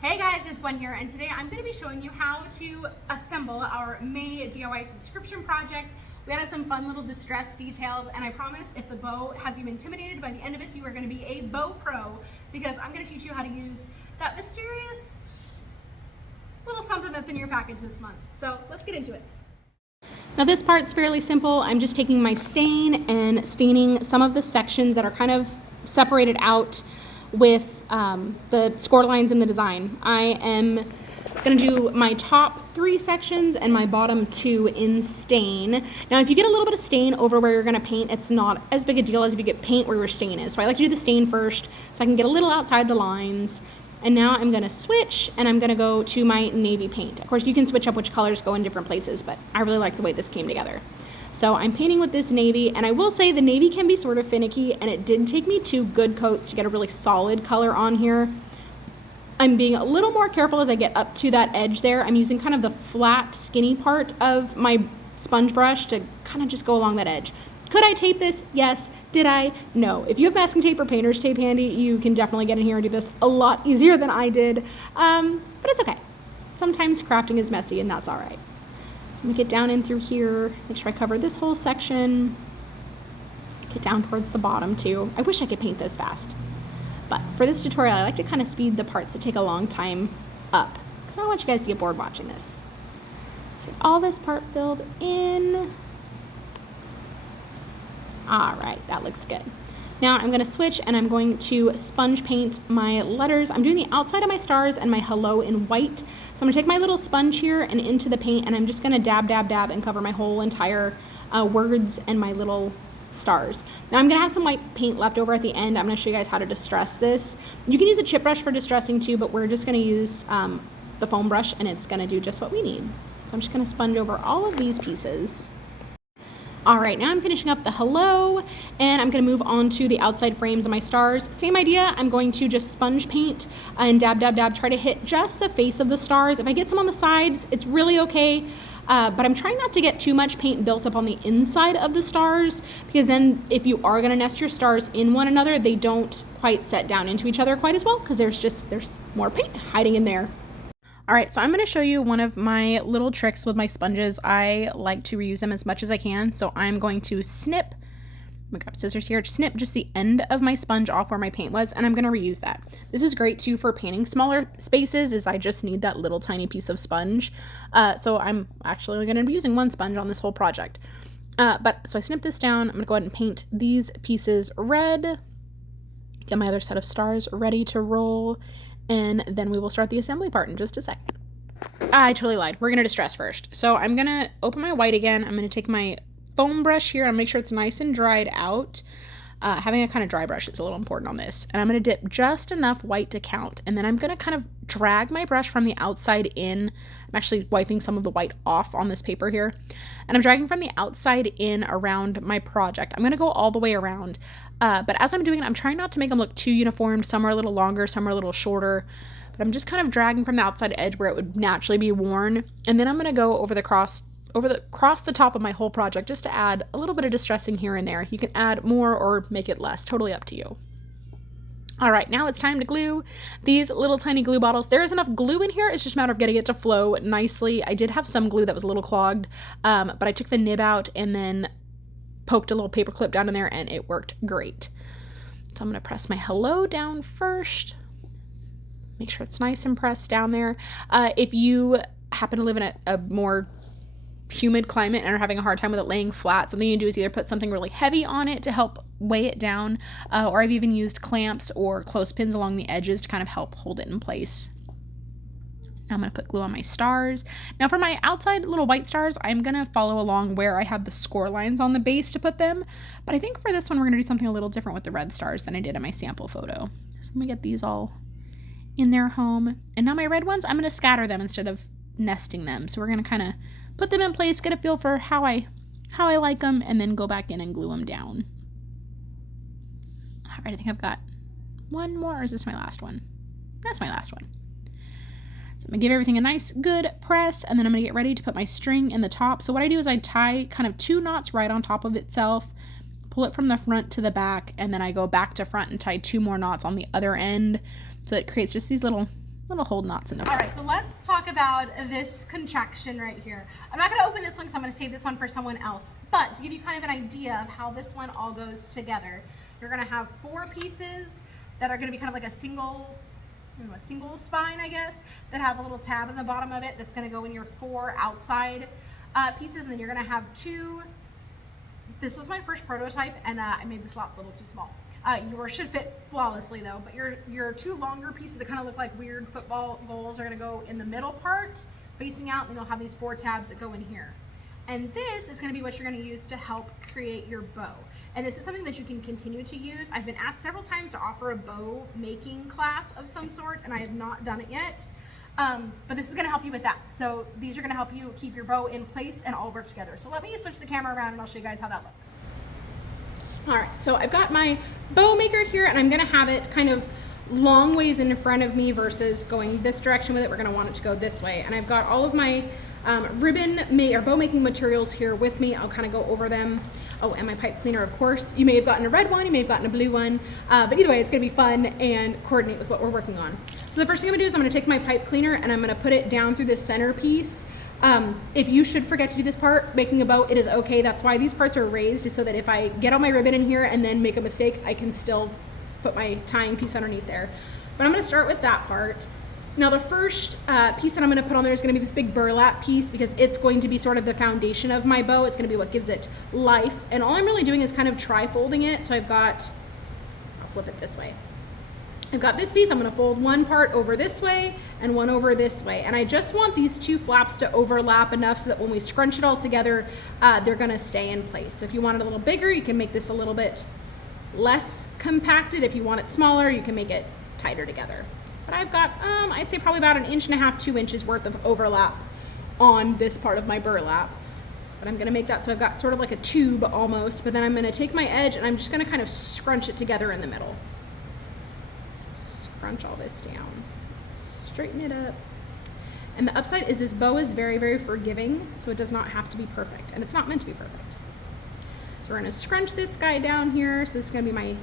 Hey guys, just one here, and today I'm going to be showing you how to assemble our May DIY subscription project. We added some fun little distress details, and I promise if the bow has you intimidated, by the end of this you are going to be a bow pro, because I'm going to teach you how to use that mysterious little something that's in your package this month. So let's get into it. Now this part's fairly simple. I'm just taking my stain and staining some of the sections that are kind of separated out with the score lines in the design. I am going to do my top 3 sections and my bottom 2 in stain. Now if you get a little bit of stain over where you're going to paint, it's not as big a deal as if you get paint where your stain is. So I like to do the stain first so I can get a little outside the lines. And now I'm going to switch and I'm going to go to my navy paint. Of course you can switch up which colors go in different places, but I really like the way this came together. So I'm painting with this navy, and I will say the navy can be sort of finicky, and it did take me 2 good coats to get a really solid color on here. I'm being a little more careful as I get up to that edge there. I'm using kind of the flat, skinny part of my sponge brush to kind of just go along that edge. Could I tape this? Yes. Did I? No. If you have masking tape or painter's tape handy, you can definitely get in here and do this a lot easier than I did, but it's okay. Sometimes crafting is messy, and that's all right. So I'm gonna get down in through here, make sure I cover this whole section, get down towards the bottom too. I wish I could paint this fast, but for this tutorial, I like to kind of speed the parts that take a long time up, because I don't want you guys to get bored watching this. So all this part filled in. All right, that looks good. Now I'm going to switch and I'm going to sponge paint my letters. I'm doing the outside of my stars and my hello in white. So I'm going to take my little sponge here and into the paint, and I'm just going to dab, dab, dab and cover my whole entire words and my little stars. Now I'm going to have some white paint left over at the end. I'm going to show you guys how to distress this. You can use a chip brush for distressing too, but we're just going to use the foam brush, and it's going to do just what we need. So I'm just going to sponge over all of these pieces. All right, now I'm finishing up the hello, and I'm going to move on to the outside frames of my stars. Same idea, I'm going to just sponge paint and dab, dab, dab, try to hit just the face of the stars. If I get some on the sides, it's really okay, but I'm trying not to get too much paint built up on the inside of the stars, because then if you are going to nest your stars in one another, they don't quite set down into each other quite as well, because there's more paint hiding in there. All right, so I'm going to show you one of my little tricks with my sponges. I like to reuse them as much as I can, so I'm going to snip, I'm going to grab scissors here, snip just the end of my sponge off where my paint was, and I'm going to reuse that. This is great too for painting smaller spaces, as I just need that little tiny piece of sponge. So I'm actually only going to be using 1 sponge on this whole project. So I snip this down, I'm going to go ahead and paint these pieces red, get my other set of stars ready to roll, and then we will start the assembly part in just a sec. I totally lied. We're going to distress first. So I'm going to open my white again. I'm going to take my foam brush here and make sure it's nice and dried out. Having a kind of dry brush is a little important on this. And I'm going to dip just enough white to count. And then I'm going to kind of drag my brush from the outside in. I'm actually wiping some of the white off on this paper here. And I'm dragging from the outside in around my project. I'm going to go all the way around. But as I'm doing it, I'm trying not to make them look too uniformed. Some are a little longer, some are a little shorter. But I'm just kind of dragging from the outside edge where it would naturally be worn. And then I'm going to go across the top of my whole project just to add a little bit of distressing here and there. You can add more or make it less, totally up to you. All right, now it's time to glue these little tiny glue bottles. There is enough glue in here. It's just a matter of getting it to flow nicely. I did have some glue that was a little clogged, but I took the nib out and then poked a little paper clip down in there, and it worked great. So I'm going to press my hello down first. Make sure it's nice and pressed down there. If you happen to live in a more humid climate and are having a hard time with it laying flat, something you can do is either put something really heavy on it to help weigh it down, or I've even used clamps or clothespins along the edges to kind of help hold it in place. Now I'm going to put glue on my stars. Now for my outside little white stars, I'm going to follow along where I have the score lines on the base to put them. But I think for this one, we're going to do something a little different with the red stars than I did in my sample photo. So let me get these all in their home. And now my red ones, I'm going to scatter them instead of nesting them. So we're going to kind of put them in place, get a feel for how I like them, and then go back in and glue them down. All right, I think I've got one more, or is this my last one? That's my last one. So I'm going to give everything a nice good press, and then I'm going to get ready to put my string in the top. So what I do is I tie kind of 2 knots right on top of itself, pull it from the front to the back, and then I go back to front and tie 2 more knots on the other end. So it creates just these little little hold knots in the front. All right, so let's talk about this contraction right here. I'm not gonna open this one because I'm gonna save this one for someone else, but to give you kind of an idea of how this one all goes together, you're gonna have 4 pieces that are gonna be kind of like a single spine, I guess, that have a little tab in the bottom of it that's gonna go in your 4 outside pieces, and then you're gonna have 2. This was my first prototype, and I made this lots a little too small. Yours should fit flawlessly though, but your 2 longer pieces that kind of look like weird football goals are gonna go in the middle part, facing out, and you'll have these 4 tabs that go in here. And this is gonna be what you're gonna use to help create your bow. And this is something that you can continue to use. I've been asked several times to offer a bow making class of some sort, and I have not done it yet. But this is gonna help you with that. So these are gonna help you keep your bow in place and all work together. So let me switch the camera around and I'll show you guys how that looks. All right, so I've got my bow maker here, and I'm gonna have it kind of long ways in front of me versus going this direction with it. We're gonna want it to go this way. And I've got all of my bow making materials here with me. I'll kind of go over them. Oh, and my pipe cleaner, of course. You may have gotten a red one, you may have gotten a blue one, but either way, it's gonna be fun and coordinate with what we're working on. So the first thing I'm gonna do is I'm gonna take my pipe cleaner and I'm gonna put it down through this center piece. If you should forget to do this part, making a bow, it is okay. That's why these parts are raised, is so that if I get all my ribbon in here and then make a mistake, I can still put my tying piece underneath there. But I'm gonna start with that part. Now the first piece that I'm gonna put on there is gonna be this big burlap piece, because it's going to be sort of the foundation of my bow. It's gonna be what gives it life. And all I'm really doing is kind of tri-folding it. So I'll flip it this way. I've got this piece, I'm gonna fold one part over this way and one over this way. And I just want these 2 flaps to overlap enough so that when we scrunch it all together, they're gonna stay in place. So if you want it a little bigger, you can make this a little bit less compacted. If you want it smaller, you can make it tighter together. But I've got, I'd say probably about 1.5 inches, 2 inches worth of overlap on this part of my burlap. But I'm gonna make that so I've got sort of like a tube almost, but then I'm gonna take my edge and I'm just gonna kind of scrunch it together in the middle. Crunch all this down, straighten it up. And the upside is this bow is very, very forgiving, so it does not have to be perfect, and it's not meant to be perfect. So we're gonna scrunch this guy down here. So this is gonna be my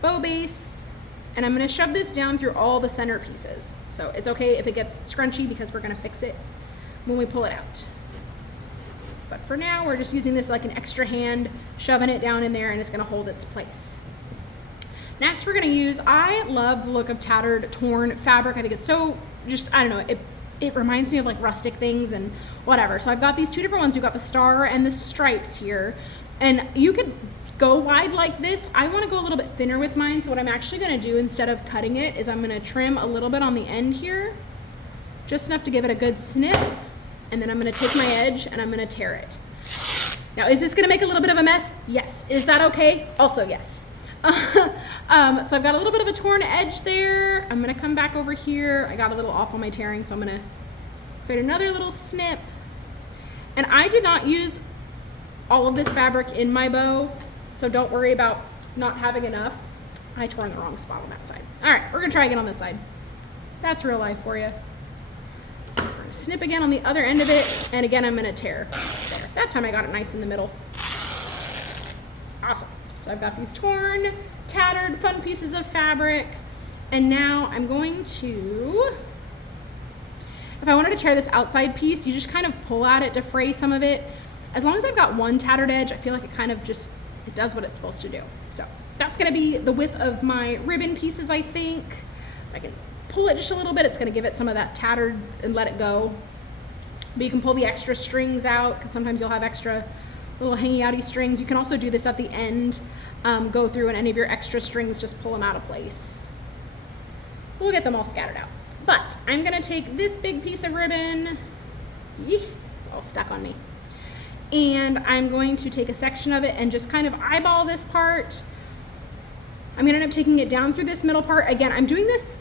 bow base, and I'm gonna shove this down through all the center pieces. So it's okay if it gets scrunchy, because we're gonna fix it when we pull it out. But for now, we're just using this like an extra hand, shoving it down in there, and it's gonna hold its place. Next, we're gonna use, I love the look of tattered, torn fabric. I think it's so, just, I don't know, it reminds me of like rustic things and whatever. So I've got these 2 different ones. We've got the star and the stripes here. And you could go wide like this. I wanna go a little bit thinner with mine. So what I'm actually gonna do instead of cutting it is I'm gonna trim a little bit on the end here, just enough to give it a good snip. And then I'm gonna take my edge and I'm gonna tear it. Now, is this gonna make a little bit of a mess? Yes. Is that okay? Also, yes. So I've got a little bit of a torn edge there. I'm gonna come back over here. I got a little off on my tearing, so I'm gonna create another little snip. And I did not use all of this fabric in my bow, so don't worry about not having enough. I tore in the wrong spot on that side. All right, we're gonna try again on this side. That's real life for you. So we're gonna snip again on the other end of it, and again I'm gonna tear. There. That time I got it nice in the middle. Awesome. So I've got these torn, tattered, fun pieces of fabric, and now I'm going to, if I wanted to tear this outside piece, you just kind of pull at it to fray some of it. As long as I've got one tattered edge, I feel like it kind of just, it does what it's supposed to do. So that's gonna be the width of my ribbon pieces, I think. If I can pull it just a little bit, it's gonna give it some of that tattered and let it go. But you can pull the extra strings out, because sometimes you'll have extra little hangy outy strings. You can also do this at the end, go through and any of your extra strings, just pull them out of place. We'll get them all scattered out. But I'm gonna take this big piece of ribbon, it's all stuck on me, and I'm going to take a section of it and just kind of eyeball this part. I'm gonna end up taking it down through this middle part. Again, I'm doing this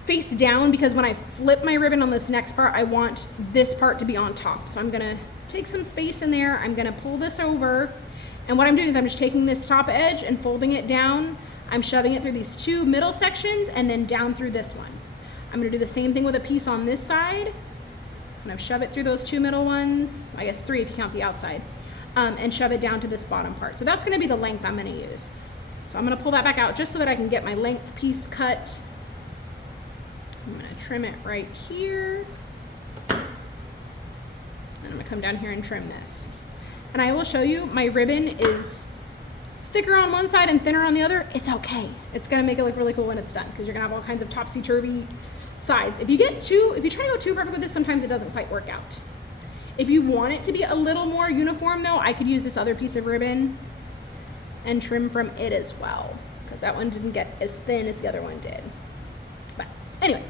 face down because when I flip my ribbon on this next part, I want this part to be on top. So I'm gonna take some space in there. I'm gonna pull this over. And what I'm doing is I'm just taking this top edge and folding it down. I'm shoving it through these 2 middle sections and then down through this one. I'm gonna do the same thing with a piece on this side. And I shove it through those 2 middle ones, I guess 3 if you count the outside, and shove it down to this bottom part. So that's gonna be the length I'm gonna use. So I'm gonna pull that back out just so that I can get my length piece cut. I'm gonna gonna trim it right here. And I'm gonna come down here and trim this. And I will show you, my ribbon is thicker on one side and thinner on the other. It's okay. It's gonna make it look really cool when it's done, because you're gonna have all kinds of topsy-turvy sides. If you try to go too perfect with this, sometimes it doesn't quite work out. If you want it to be a little more uniform though, I could use this other piece of ribbon and trim from it as well, because that one didn't get as thin as the other one did. But anyway,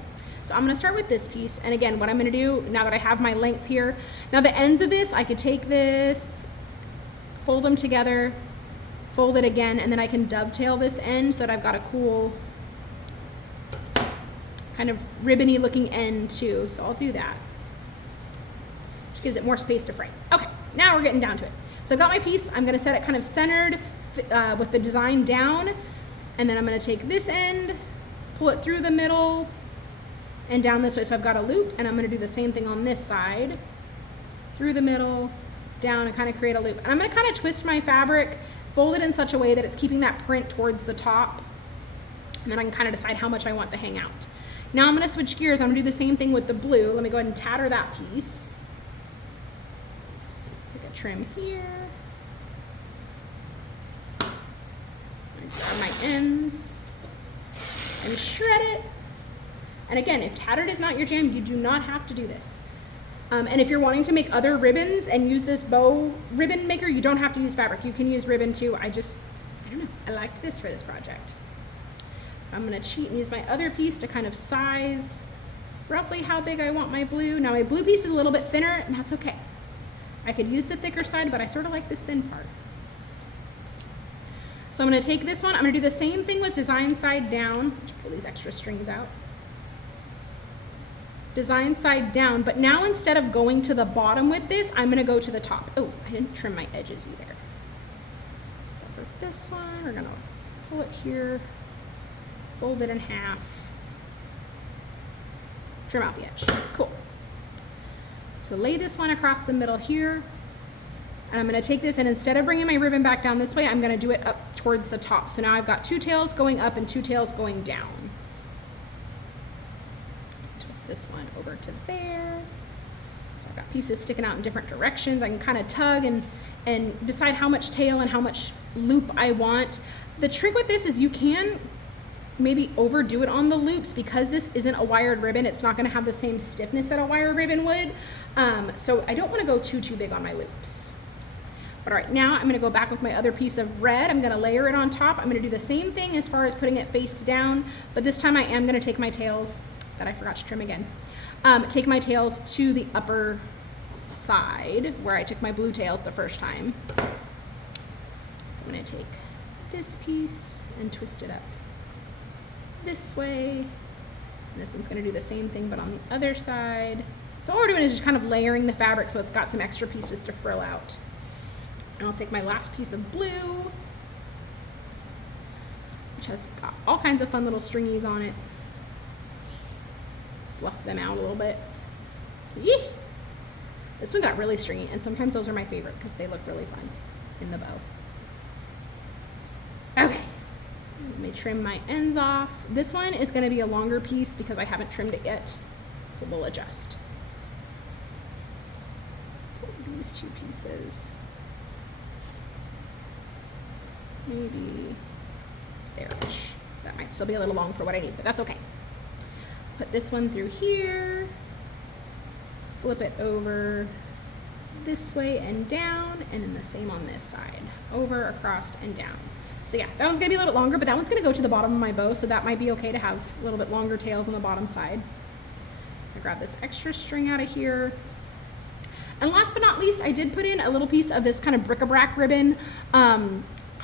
so I'm gonna start with this piece. And again, what I'm gonna do, now that I have my length here, now the ends of this, I could take this, fold them together, fold it again, and then I can dovetail this end so that I've got a cool kind of ribbony looking end too. So I'll do that. Just gives it more space to frame. Okay, now we're getting down to it. So I've got my piece. I'm gonna set it kind of centered with the design down, and then I'm gonna take this end, pull it through the middle and down this way. So I've got a loop, and I'm gonna do the same thing on this side, through the middle, down, and kind of create a loop. And I'm gonna kind of twist my fabric, fold it in such a way that it's keeping that print towards the top, and then I can kind of decide how much I want to hang out. Now I'm gonna switch gears. I'm gonna do the same thing with the blue. Let me go ahead and tatter that piece. So take a trim here. Grab my ends and shred it. And again, if tattered is not your jam, you do not have to do this. And if you're wanting to make other ribbons and use this bow ribbon maker, you don't have to use fabric. You can use ribbon too. I don't know, I liked this for this project. I'm gonna cheat and use my other piece to kind of size roughly how big I want my blue. Now my blue piece is a little bit thinner, and that's okay. I could use the thicker side, but I sort of like this thin part. So I'm gonna take this one, I'm gonna do the same thing with design side down. Just pull these extra strings out. Design side down, but now instead of going to the bottom with this, I'm gonna go to the top. Oh, I didn't trim my edges either. So for this one, we're gonna pull it here, fold it in half, trim out the edge. Cool. So lay this one across the middle here, and I'm gonna take this, and instead of bringing my ribbon back down this way, I'm gonna do it up towards the top. So now I've got two tails going up and two tails going down. This one over to there. So I've got pieces sticking out in different directions. I can kind of tug and decide how much tail and how much loop I want. The trick with this is you can maybe overdo it on the loops, because this isn't a wired ribbon. It's not going to have the same stiffness that a wire ribbon would. So I don't want to go too big on my loops. But all right, now I'm going to go back with my other piece of red. I'm going to layer it on top. I'm going to do the same thing as far as putting it face down, but this time I am going to take my tails that I forgot to trim again. Take my tails to the upper side where I took my blue tails the first time. So I'm gonna take this piece and twist it up this way. And this one's gonna do the same thing, but on the other side. So all we're doing is just kind of layering the fabric so it's got some extra pieces to frill out. And I'll take my last piece of blue, which has got all kinds of fun little stringies on it. Fluff them out a little bit. Yee! This one got really stringy, and sometimes those are my favorite because they look really fun in the bow. Okay, let me trim my ends off. This one is going to be a longer piece because I haven't trimmed it yet, but we'll adjust. Pull these two pieces. Maybe there-ish. That might still be a little long for what I need, but that's okay. Put this one through here, flip it over this way and down, and then the same on this side, over, across, and down. So yeah, that one's gonna be a little bit longer, but that one's gonna go to the bottom of my bow, so that might be okay to have a little bit longer tails on the bottom side. I grab this extra string out of here. And last but not least, I did put in a little piece of this kind of bric-a-brac ribbon.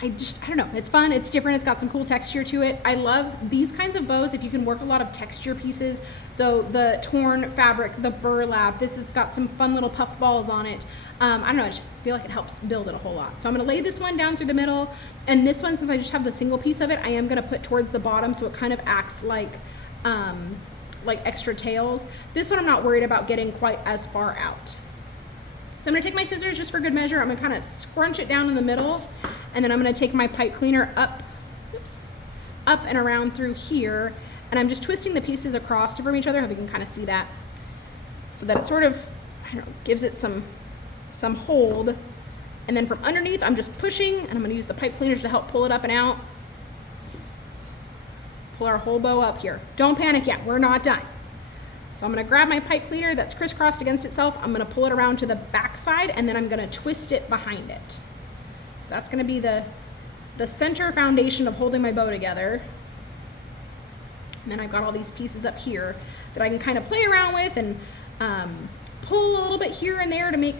I don't know, it's fun, it's different, it's got some cool texture to it. I love these kinds of bows if you can work a lot of texture pieces. So the torn fabric, the burlap, this has got some fun little puff balls on it. I don't know, I just feel like it helps build it a whole lot. So I'm gonna lay this one down through the middle, and this one, since I just have the single piece of it, I am gonna put towards the bottom so it kind of acts like extra tails. This one I'm not worried about getting quite as far out. So I'm gonna take my scissors just for good measure. I'm gonna kind of scrunch it down in the middle, and then I'm gonna take my pipe cleaner up and around through here, and and I'm just twisting the pieces across from each other. I hope you can kind of see that, so that it sort of, I don't know, gives it some hold. And then from underneath, I'm just pushing, and I'm going to use the pipe cleaners to help pull it up and out. Pull our whole bow up here. Don't panic yet, we're not done. So I'm going to grab my pipe cleaner that's crisscrossed against itself. I'm going to pull it around to the back side, and then I'm going to twist it behind it. So that's going to be the center foundation of holding my bow together. And then I've got all these pieces up here that I can kind of play around with and pull a little bit here and there to make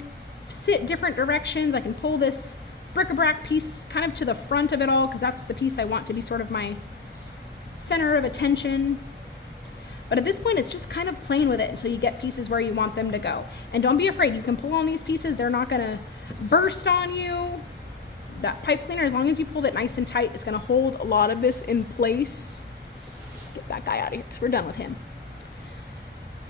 sit different directions. I can pull this bric-a-brac piece kind of to the front of it all, because that's the piece I want to be sort of my center of attention. But at this point, it's just kind of playing with it until you get pieces where you want them to go. And don't be afraid, you can pull on these pieces. They're not gonna burst on you. That pipe cleaner, as long as you pulled it nice and tight, is gonna hold a lot of this in place. Get that guy out of here, because we're done with him.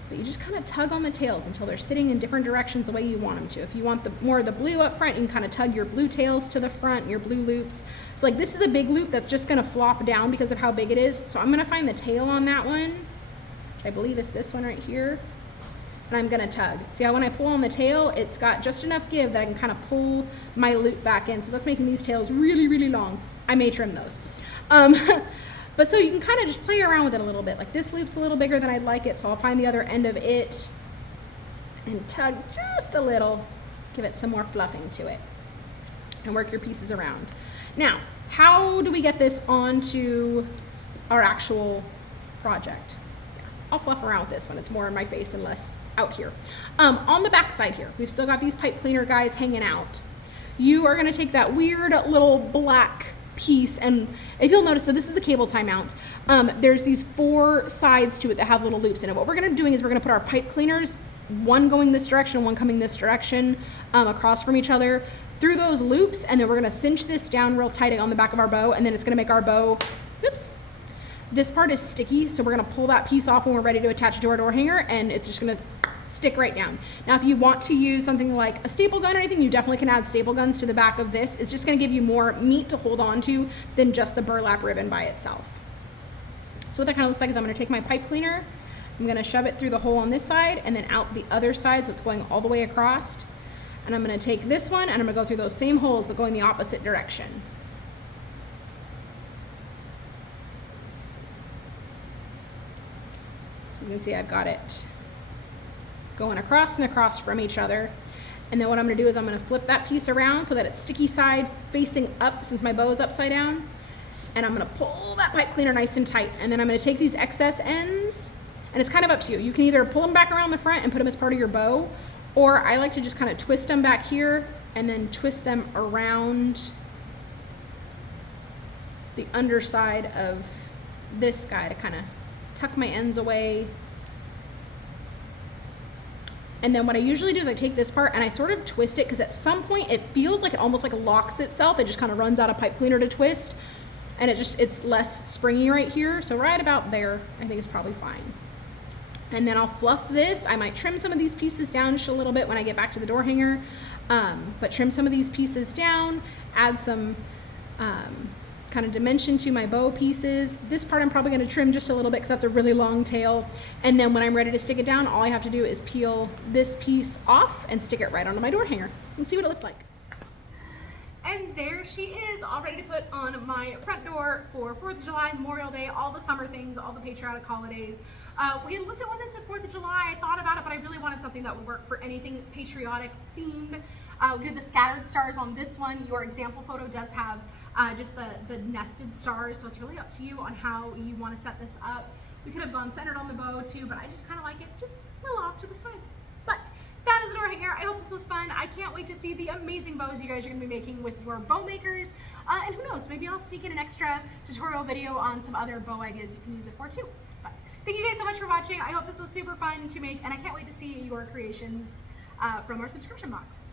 But you just kind of tug on the tails until they're sitting in different directions the way you want them to. If you want more of the blue up front, you can kind of tug your blue tails to the front, your blue loops. So like this is a big loop that's just gonna flop down because of how big it is. So I'm gonna find the tail on that one, which I believe is this one right here. And I'm gonna tug. See how when I pull on the tail, it's got just enough give that I can kind of pull my loop back in. So that's making these tails really, really long. I may trim those. But so you can kind of just play around with it a little bit. Like this loop's a little bigger than I'd like it, so I'll find the other end of it and tug just a little, give it some more fluffing to it, and work your pieces around. Now, how do we get this onto our actual project? Yeah, I'll fluff around with this one. It's more in my face and less out here. On the back side here, we've still got these pipe cleaner guys hanging out. You are gonna take that weird little black piece, and if you'll notice, so this is the cable tie mount. There's these 4 sides to it that have little loops in it. What we're gonna doing is we're gonna put our pipe cleaners, one going this direction, one coming this direction, across from each other, through those loops, and then we're gonna cinch this down real tight on the back of our bow, and then it's gonna make our bow, oops, this part is sticky, so we're gonna pull that piece off when we're ready to attach it to our door hanger, and it's just gonna stick right down. Now, if you want to use something like a staple gun or anything, you definitely can add staple guns to the back of this. It's just gonna give you more meat to hold on to than just the burlap ribbon by itself. So what that kind of looks like is I'm gonna take my pipe cleaner, I'm gonna shove it through the hole on this side and then out the other side, so it's going all the way across. And I'm gonna take this one and I'm gonna go through those same holes, but going the opposite direction. So you can see I've got it going across and across from each other. And then what I'm gonna do is I'm gonna flip that piece around so that it's sticky side facing up, since my bow is upside down. And I'm gonna pull that pipe cleaner nice and tight. And then I'm gonna take these excess ends, and it's kind of up to you. You can either pull them back around the front and put them as part of your bow, or I like to just kind of twist them back here and then twist them around the underside of this guy to kind of tuck my ends away. And then what I usually do is I take this part and I sort of twist it, because at some point it feels like it almost like locks itself. It just kind of runs out of pipe cleaner to twist, and it's less springy right here. So right about there, I think is probably fine. And then I'll fluff this. I might trim some of these pieces down just a little bit when I get back to the door hanger, but trim some of these pieces down, add some kind of dimension to my bow pieces. This part I'm probably going to trim just a little bit because that's a really long tail. And then when I'm ready to stick it down, all I have to do is peel this piece off and stick it right onto my door hanger and see what it looks like. And there she is, all ready to put on my front door for 4th of July, Memorial Day, all the summer things, all the patriotic holidays. We had looked at one that said 4th of July. I thought about it, but I really wanted something that would work for anything patriotic themed. We did the scattered stars on this one. Your example photo does have just the nested stars, so it's really up to you on how you want to set this up. We could have gone centered on the bow too, but I just kind of like it just a little off to the side. But that is the door hanger. I hope this was fun. I can't wait to see the amazing bows you guys are going to be making with your bow makers. And who knows, maybe I'll sneak in an extra tutorial video on some other bow ideas you can use it for too. But thank you guys so much for watching. I hope this was super fun to make, and I can't wait to see your creations from our subscription box.